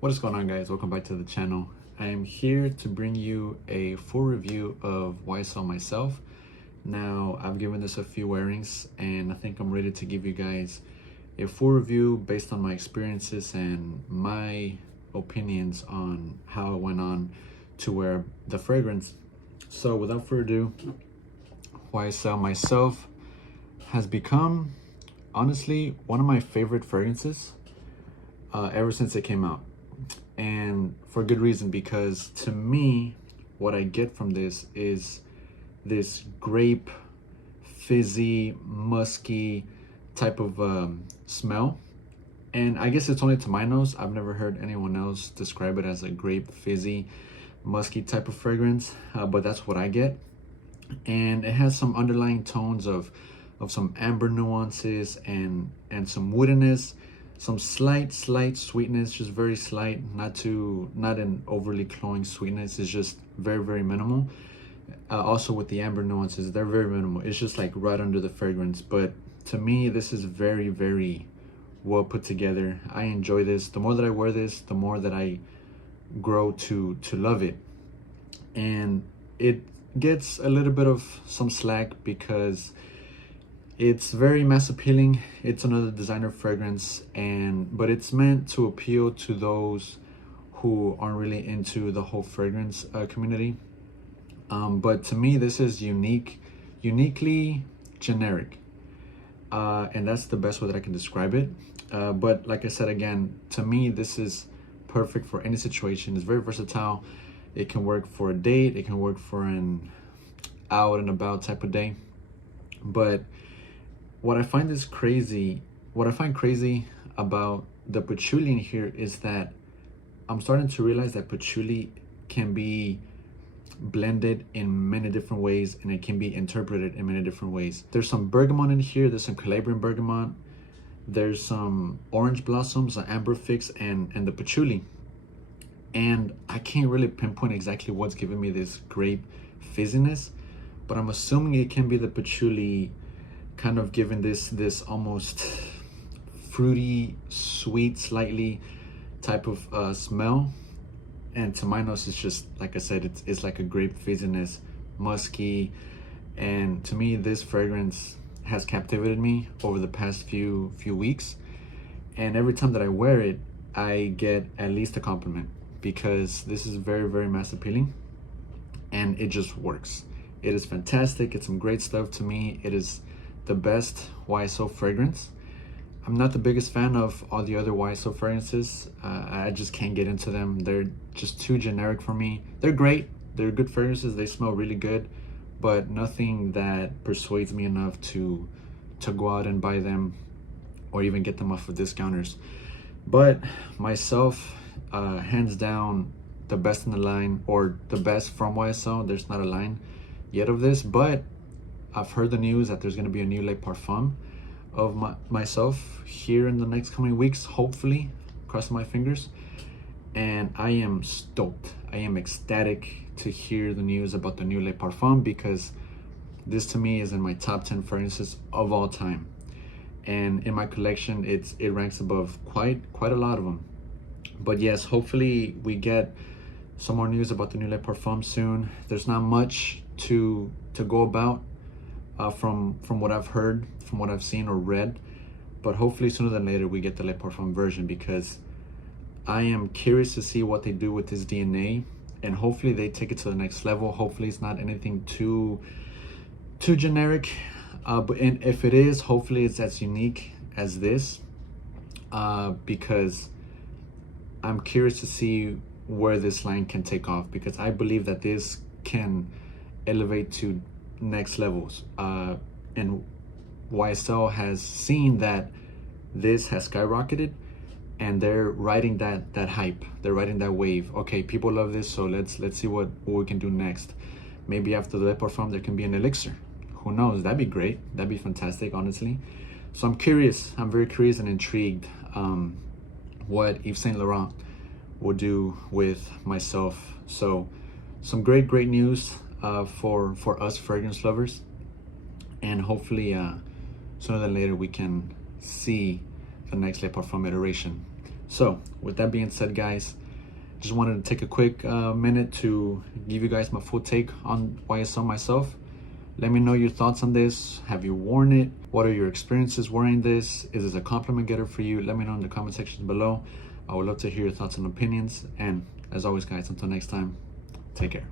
What is going on, guys? Welcome back to the channel. I am here to bring you a full review of YSL Myself. Now, I've given this a few wearings and I think I'm ready to give you guys a full review based on my experiences and my opinions on how it went on to wear the fragrance. So without further ado, YSL Myself has become, honestly, one of my favorite fragrances ever since it came out. And for good reason, because to me, what I get from this is this grape, fizzy, musky type of smell. And I guess it's only to my nose. I've never heard anyone else describe it as a grape, fizzy, musky type of fragrance, but that's what I get. And it has some underlying tones of some amber nuances and some woodiness, some slight sweetness, just very slight, not an overly cloying sweetness. It's just very minimal. Also with the amber nuances, they're very minimal. It's just like right under the fragrance. But to me, this is very well put together. I enjoy this. The more that I wear this, the more that I grow to love it. And it gets a little bit of some slack because it's very mass appealing. It's another designer fragrance, but it's meant to appeal to those who aren't really into the whole fragrance community. But to me, this is uniquely generic, and that's the best way that I can describe it. But like I said again, to me, this is perfect for any situation. It's very versatile. It can work for a date. It can work for an out and about type of day. But what I find crazy about the patchouli in here is that I'm starting to realize that patchouli can be blended in many different ways and it can be interpreted in many different ways. There's some bergamot in here, there's some Calabrian bergamot, there's some orange blossoms, an amber fix, and the patchouli. And I can't really pinpoint exactly what's giving me this grape fizziness, but I'm assuming it can be the patchouli kind of giving this almost fruity, sweet, slightly type of smell. And to my nose, it's just, like I said, it's like a grape fizziness, musky. And to me, this fragrance has captivated me over the past few weeks. And every time that I wear it, I get at least a compliment because this is very mass appealing and it just works. It is fantastic. It's some great stuff. To me, it is the best YSL fragrance. I'm not the biggest fan of all the other YSL fragrances. I just can't get into them. They're just too generic for me. They're great. They're good fragrances. They smell really good, but nothing that persuades me enough to go out and buy them or even get them off of discounters. But Myself, hands down, the best in the line, or the best from YSL. There's not a line yet of this, but I've heard the news that there's going to be a new Le Parfum of Myself here in the next coming weeks, hopefully, crossing my fingers. And I am stoked. I am ecstatic to hear the news about the new Le Parfum because this to me is in my top 10 fragrances of all time. And in my collection, it ranks above quite a lot of them. But yes, hopefully we get some more news about the new Le Parfum soon. There's not much to go about from what I've heard, from what I've seen or read, but hopefully sooner than later we get the Le Parfum version because I am curious to see what they do with this DNA, and hopefully they take it to the next level. Hopefully it's not anything too generic, and if it is, hopefully it's as unique as this, because I'm curious to see where this line can take off, because I believe that this can elevate to next levels, and YSL has seen that this has skyrocketed and they're riding that hype, they're riding that wave. Okay, people love this, so let's see what we can do next. Maybe after the Le Parfum there can be an elixir, who knows? That'd be great. That'd be fantastic, honestly. So I'm curious, I'm very curious and intrigued what Yves Saint Laurent will do with Myself. So some great news for us fragrance lovers, and hopefully sooner than later we can see the next Le Parfum iteration. So with that being said, guys, just wanted to take a quick minute to give you guys my full take on YSL Myself. Let me know your thoughts on this. Have you worn it? What are your experiences wearing this? Is this a compliment getter for you? Let me know in the comment section below. I would love to hear your thoughts and opinions. And as always, guys, until next time, take care.